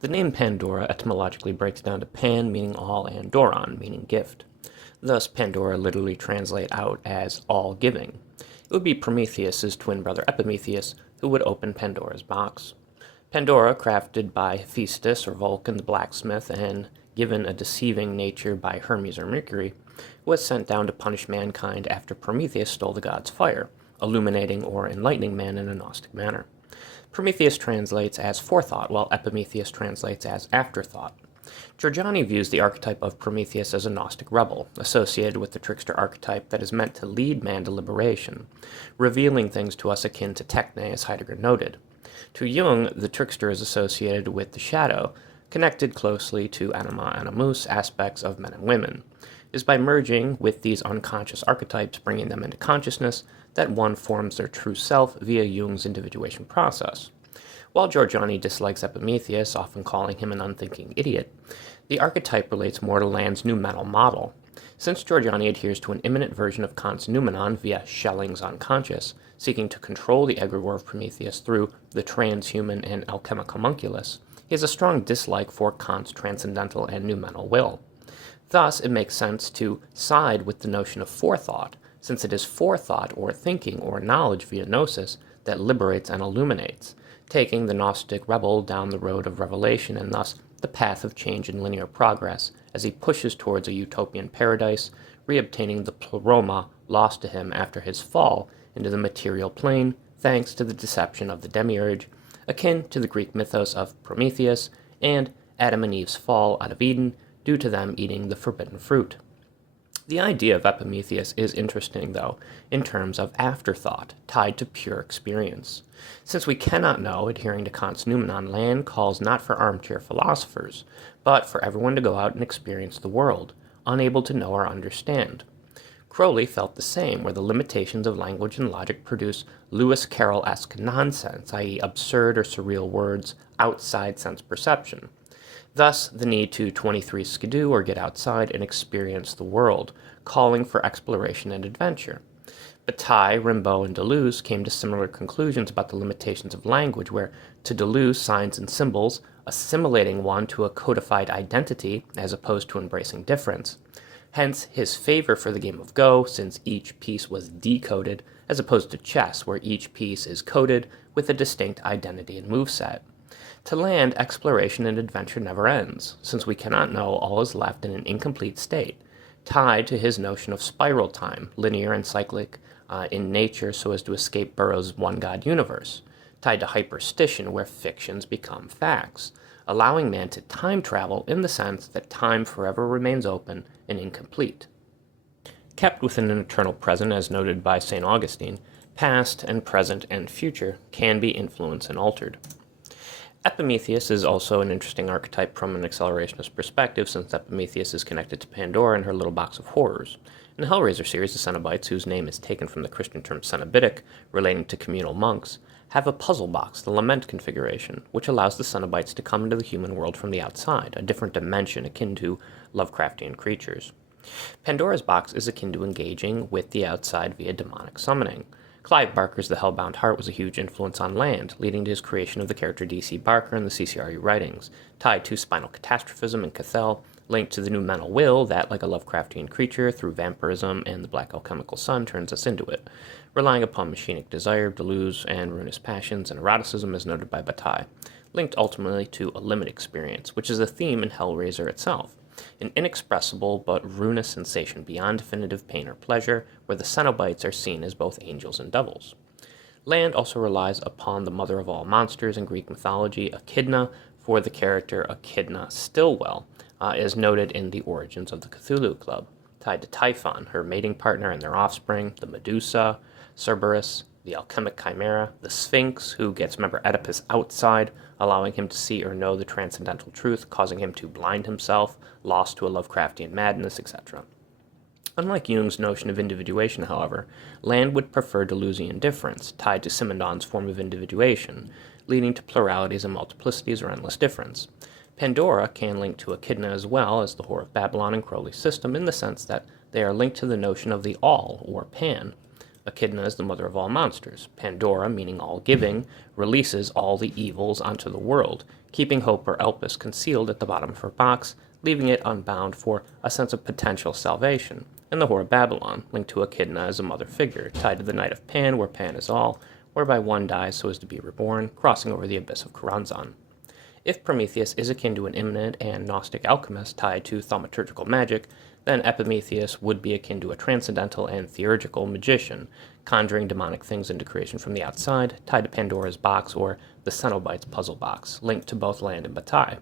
The name Pandora etymologically breaks down to pan, meaning all, and doron, meaning gift. Thus, Pandora literally translates out as all giving. It would be Prometheus's twin brother Epimetheus who would open Pandora's box. Pandora, crafted by Hephaestus or Vulcan the blacksmith and given a deceiving nature by Hermes or Mercury, was sent down to punish mankind after Prometheus stole the god's fire, illuminating or enlightening man in a Gnostic manner. Prometheus translates as forethought, while Epimetheus translates as afterthought. Giorgiani views the archetype of Prometheus as a Gnostic rebel, associated with the trickster archetype that is meant to lead man to liberation, revealing things to us akin to techne, as Heidegger noted. To Jung, the trickster is associated with the shadow, connected closely to anima animus aspects of men and women. It is by merging with these unconscious archetypes, bringing them into consciousness, that one forms their true self via Jung's individuation process. While Giorgiani dislikes Epimetheus, often calling him an unthinking idiot, the archetype relates more to Land's new mental model. Since Giorgiani adheres to an immanent version of Kant's noumenon via Schelling's unconscious, seeking to control the egregore of Prometheus through the transhuman and alchemic homunculus, he has a strong dislike for Kant's transcendental and noumenal will. Thus, it makes sense to side with the notion of forethought, since it is forethought or thinking or knowledge via gnosis that liberates and illuminates, taking the Gnostic rebel down the road of revelation and thus the path of change and linear progress as he pushes towards a utopian paradise, reobtaining the pleroma lost to him after his fall into the material plane thanks to the deception of the demiurge, akin to the Greek mythos of Prometheus and Adam and Eve's fall out of Eden due to them eating the forbidden fruit. The idea of Epimetheus is interesting, though, in terms of afterthought, tied to pure experience. Since we cannot know, adhering to Kant's noumenon, Land calls not for armchair philosophers, but for everyone to go out and experience the world, unable to know or understand. Crowley felt the same, where the limitations of language and logic produce Lewis Carroll-esque nonsense, i.e. absurd or surreal words outside sense perception. Thus, the need to 23 skidoo or get outside and experience the world, calling for exploration and adventure. Bataille, Rimbaud, and Deleuze came to similar conclusions about the limitations of language, where to Deleuze, signs and symbols, assimilating one to a codified identity as opposed to embracing difference. Hence, his favor for the game of Go, since each piece was decoded, as opposed to chess, where each piece is coded with a distinct identity and moveset. To Land, exploration and adventure never ends, since we cannot know all is left in an incomplete state, tied to his notion of spiral time, linear and cyclic in nature so as to escape Burroughs' one-god universe, tied to hyperstition where fictions become facts, allowing man to time travel in the sense that time forever remains open and incomplete. Kept within an eternal present, as noted by St. Augustine, past and present and future can be influenced and altered. Epimetheus is also an interesting archetype from an accelerationist perspective, since Epimetheus is connected to Pandora and her little box of horrors. In the Hellraiser series, the Cenobites, whose name is taken from the Christian term Cenobitic, relating to communal monks, have a puzzle box, the Lament configuration, which allows the Cenobites to come into the human world from the outside, a different dimension akin to Lovecraftian creatures. Pandora's box is akin to engaging with the outside via demonic summoning. Clive Barker's The Hellbound Heart was a huge influence on Land, leading to his creation of the character D.C. Barker in the CCRU writings, tied to spinal catastrophism and Cathel, linked to the new mental will that, like a Lovecraftian creature, through vampirism and the black alchemical sun, turns us into it, relying upon machinic desire, Deleuze, and ruinous passions and eroticism as noted by Bataille, linked ultimately to a limit experience, which is a theme in Hellraiser itself. An inexpressible but ruinous sensation beyond definitive pain or pleasure, where the Cenobites are seen as both angels and devils. Land also relies upon the mother of all monsters in Greek mythology, Echidna, for the character Echidna Stillwell, as noted in The Origins of the Cthulhu Club, tied to Typhon, her mating partner and their offspring, the Medusa, Cerberus, the alchemic chimera, the Sphinx, who gets Oedipus outside, allowing him to see or know the transcendental truth, causing him to blind himself, lost to a Lovecraftian madness, etc. Unlike Jung's notion of individuation, however, Land would prefer Deleuzian difference, tied to Simondon's form of individuation, leading to pluralities and multiplicities or endless difference. Pandora can link to Echidna as well as the Whore of Babylon and Crowley's system in the sense that they are linked to the notion of the all, or pan, Echidna is the mother of all monsters. Pandora, meaning all-giving, releases all the evils onto the world, keeping Hope or Elpis concealed at the bottom of her box, leaving it unbound for a sense of potential salvation. And the Whore of Babylon, linked to Echidna as a mother figure, tied to the Night of Pan, where Pan is all, whereby one dies so as to be reborn, crossing over the abyss of Choronzon. If Prometheus is akin to an immanent and Gnostic alchemist tied to thaumaturgical magic, then Epimetheus would be akin to a transcendental and theurgical magician, conjuring demonic things into creation from the outside, tied to Pandora's box or the Cenobites puzzle box, linked to both land and Bataille.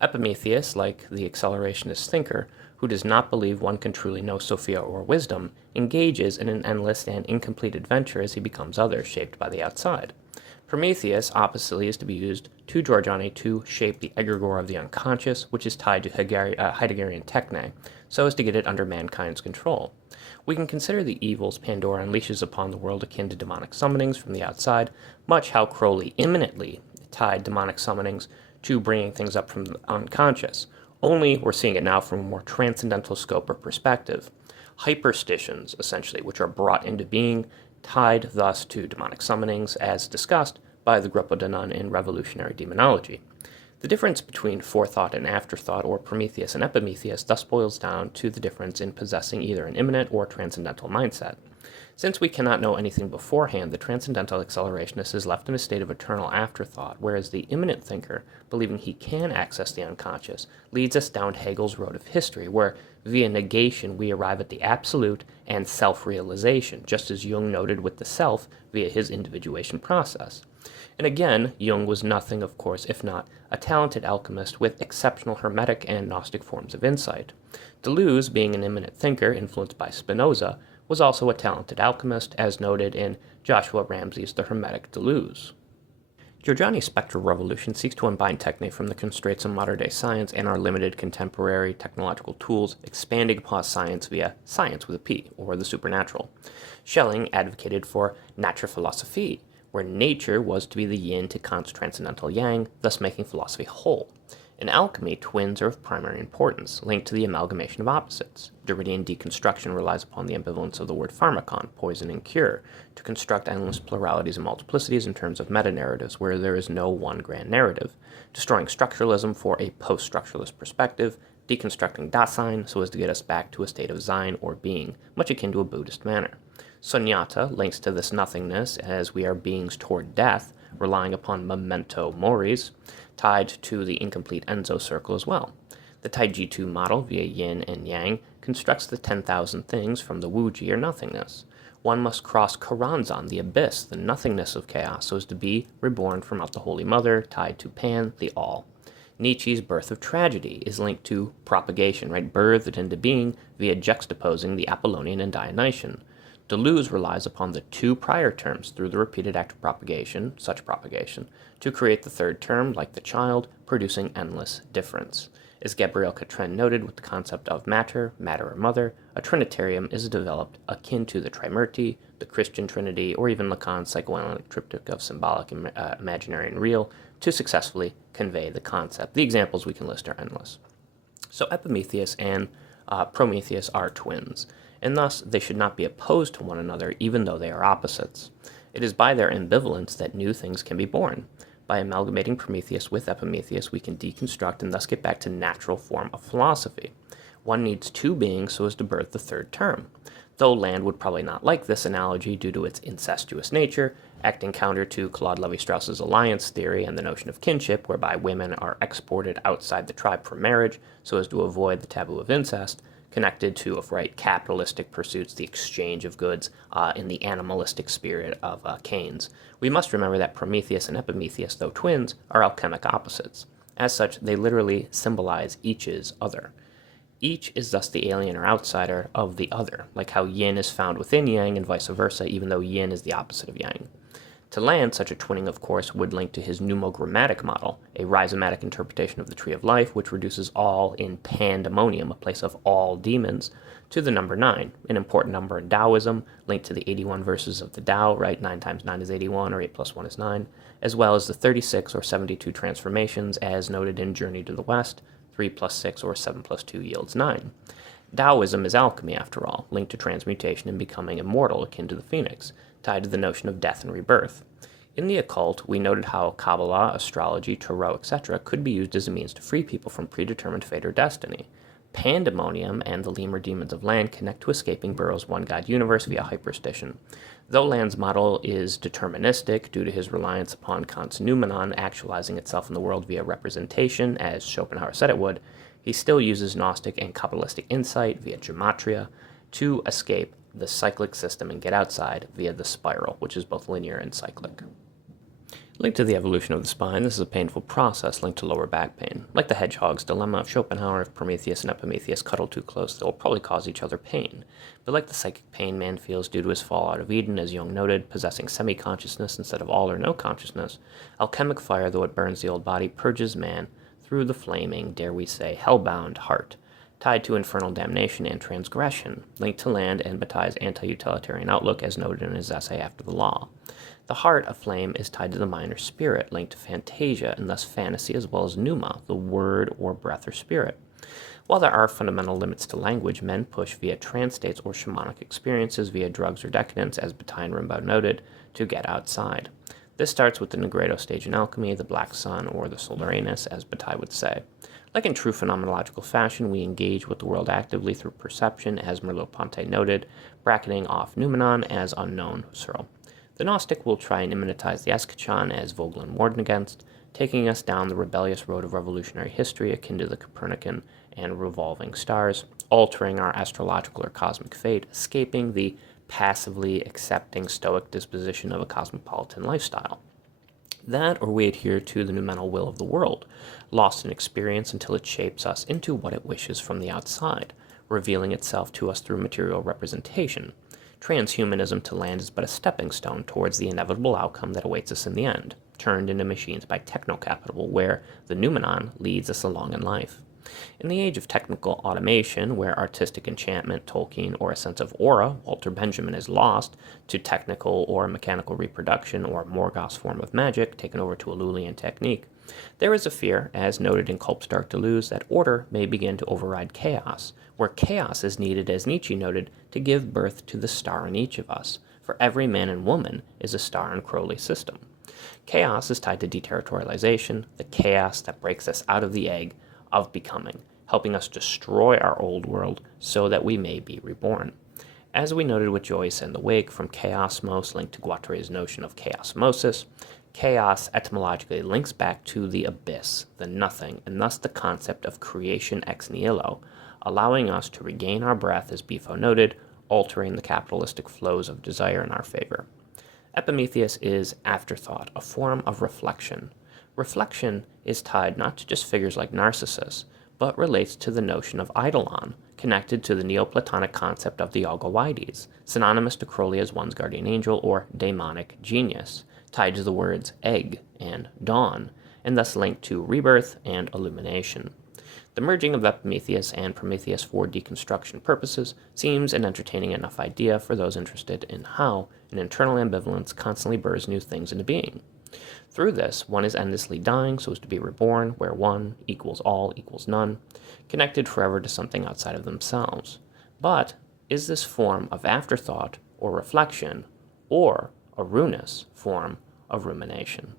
Epimetheus, like the accelerationist thinker, who does not believe one can truly know Sophia or wisdom, engages in an endless and incomplete adventure as he becomes other, shaped by the outside. Prometheus, oppositely, is to be used to Giorgiani to shape the egregore of the unconscious, which is tied to Heideggerian techne, so as to get it under mankind's control. We can consider the evils Pandora unleashes upon the world akin to demonic summonings from the outside, much how Crowley imminently tied demonic summonings to bringing things up from the unconscious. Only we're seeing it now from a more transcendental scope or perspective. Hyperstitions, essentially, which are brought into being, tied thus to demonic summonings, as discussed by the Gruppo de Nun in Revolutionary Demonology. The difference between forethought and afterthought, or Prometheus and Epimetheus, thus boils down to the difference in possessing either an immanent or transcendental mindset. Since we cannot know anything beforehand, the transcendental accelerationist is left in a state of eternal afterthought, whereas the immanent thinker, believing he can access the unconscious, leads us down Hegel's road of history, where via negation we arrive at the absolute and self-realization, just as Jung noted with the self via his individuation process. And again, Jung was nothing, of course, if not a talented alchemist with exceptional Hermetic and Gnostic forms of insight. Deleuze, being an immanent thinker influenced by Spinoza, was also a talented alchemist, as noted in Joshua Ramsey's The Hermetic Deleuze. Giorgiani's spectral revolution seeks to unbind techne from the constraints of modern-day science and our limited contemporary technological tools, expanding upon science via science with a P, or the supernatural. Schelling advocated for Naturphilosophie, where nature was to be the yin to Kant's transcendental yang, thus making philosophy whole. In alchemy, twins are of primary importance, linked to the amalgamation of opposites. Derridian deconstruction relies upon the ambivalence of the word pharmakon, poison and cure, to construct endless pluralities and multiplicities in terms of meta-narratives where there is no one grand narrative, destroying structuralism for a post-structuralist perspective, deconstructing Dasein so as to get us back to a state of Sein or being, much akin to a Buddhist manner. Sunyata links to this nothingness as we are beings toward death, relying upon memento moris, tied to the incomplete Enzo circle as well. The Taijitu model, via yin and yang, constructs the 10,000 things from the wuji or nothingness. One must cross Choronzon, the abyss, the nothingness of chaos, so as to be reborn from out the Holy Mother, tied to Pan, the all. Nietzsche's Birth of Tragedy is linked to propagation, right? Birthed into being via juxtaposing the Apollonian and Dionysian. Deleuze relies upon the two prior terms through the repeated act of propagation, such propagation, to create the third term, like the child, producing endless difference. As Gabriel Catren noted with the concept of matter or mother, a trinitarium is developed akin to the trimurti, the Christian trinity, or even Lacan's psychoanalytic triptych of symbolic, imaginary, and real, to successfully convey the concept. The examples we can list are endless. So Epimetheus and Prometheus are twins, and thus they should not be opposed to one another even though they are opposites. It is by their ambivalence that new things can be born. By amalgamating Prometheus with Epimetheus, we can deconstruct and thus get back to natural form of philosophy. One needs two beings so as to birth the third term. Though Land would probably not like this analogy due to its incestuous nature, acting counter to Claude Lévi-Strauss's alliance theory and the notion of kinship, whereby women are exported outside the tribe for marriage so as to avoid the taboo of incest, connected to, of right, capitalistic pursuits, the exchange of goods in the animalistic spirit of Keynes. We must remember that Prometheus and Epimetheus, though twins, are alchemic opposites. As such, they literally symbolize each's other. Each is thus the alien or outsider of the other, like how yin is found within yang and vice versa, even though yin is the opposite of yang. To Land, such a twinning, of course, would link to his pneumogrammatic model, a rhizomatic interpretation of the Tree of Life, which reduces all in pandemonium, a place of all demons, to the number 9, an important number in Taoism, linked to the 81 verses of the Tao, right? 9 times 9 is 81, or 8 plus 1 is 9, as well as the 36 or 72 transformations, as noted in Journey to the West, 3 plus 6 or 7 plus 2 yields 9. Taoism is alchemy, after all, linked to transmutation and becoming immortal akin to the phoenix, tied to the notion of death and rebirth. In the occult, we noted how Kabbalah, astrology, tarot, etc. could be used as a means to free people from predetermined fate or destiny. Pandemonium and the lemur demons of Land connect to escaping Burroughs' one-god universe via hyperstition. Though Land's model is deterministic due to his reliance upon Kant's noumenon actualizing itself in the world via representation, as Schopenhauer said it would, he still uses Gnostic and Kabbalistic insight via gematria to escape the cyclic system and get outside via the spiral, which is both linear and cyclic. Linked to the evolution of the spine, this is a painful process linked to lower back pain. Like the hedgehog's dilemma of Schopenhauer, if Prometheus and Epimetheus cuddle too close, they'll probably cause each other pain. But like the psychic pain man feels due to his fall out of Eden, as Jung noted, possessing semi-consciousness instead of all or no consciousness, alchemic fire, though it burns the old body, purges man through the flaming, dare we say, hellbound heart, tied to infernal damnation and transgression, linked to Land and Bataille's anti-utilitarian outlook, as noted in his essay After the Law. The heart of flame is tied to the mind or spirit, linked to fantasia and thus fantasy, as well as pneuma, the word or breath or spirit. While there are fundamental limits to language, men push via trance states or shamanic experiences via drugs or decadence, as Bataille and Rimbaud noted, to get outside. This starts with the Negredo stage in alchemy, the black sun, or the solaranus, as Bataille would say. Like in true phenomenological fashion, we engage with the world actively through perception, as Merleau-Ponty noted, bracketing off noumenon as unknown, Searle. The Gnostic will try and immanentize the eschaton, as Vogelin warned against, taking us down the rebellious road of revolutionary history akin to the Copernican and revolving stars, altering our astrological or cosmic fate, escaping the passively accepting stoic disposition of a cosmopolitan lifestyle. That, or we adhere to the noumenal will of the world, lost in experience until it shapes us into what it wishes from the outside, revealing itself to us through material representation. Transhumanism to Land is but a stepping stone towards the inevitable outcome that awaits us in the end, turned into machines by techno-capital, where the noumenon leads us along in life. In the age of technical automation, where artistic enchantment, Tolkien, or a sense of aura, Walter Benjamin, is lost to technical or mechanical reproduction or Morgoth's form of magic, taken over to a Lulian technique, there is a fear, as noted in Culp's Dark Deluge, that order may begin to override chaos, where chaos is needed, as Nietzsche noted, to give birth to the star in each of us, for every man and woman is a star in Crowley's system. Chaos is tied to deterritorialization, the chaos that breaks us out of the egg of becoming, helping us destroy our old world so that we may be reborn. As we noted with Joyce and the Wake, from chaosmos linked to Guattari's notion of chaosmosis, chaos etymologically links back to the abyss, the nothing, and thus the concept of creation ex nihilo, allowing us to regain our breath, as Bifo noted, altering the capitalistic flows of desire in our favor. Epimetheus is afterthought, a form of reflection. Reflection is tied not to just figures like Narcissus, but relates to the notion of eidolon, connected to the Neoplatonic concept of the algoides, synonymous to Crowley as one's guardian angel or daemonic genius, tied to the words egg and dawn, and thus linked to rebirth and illumination. The merging of Epimetheus and Prometheus for deconstruction purposes seems an entertaining enough idea for those interested in how an internal ambivalence constantly burrs new things into being. Through this, one is endlessly dying so as to be reborn, where one equals all equals none, connected forever to something outside of themselves. But is this form of afterthought or reflection, or a ruinous form of rumination?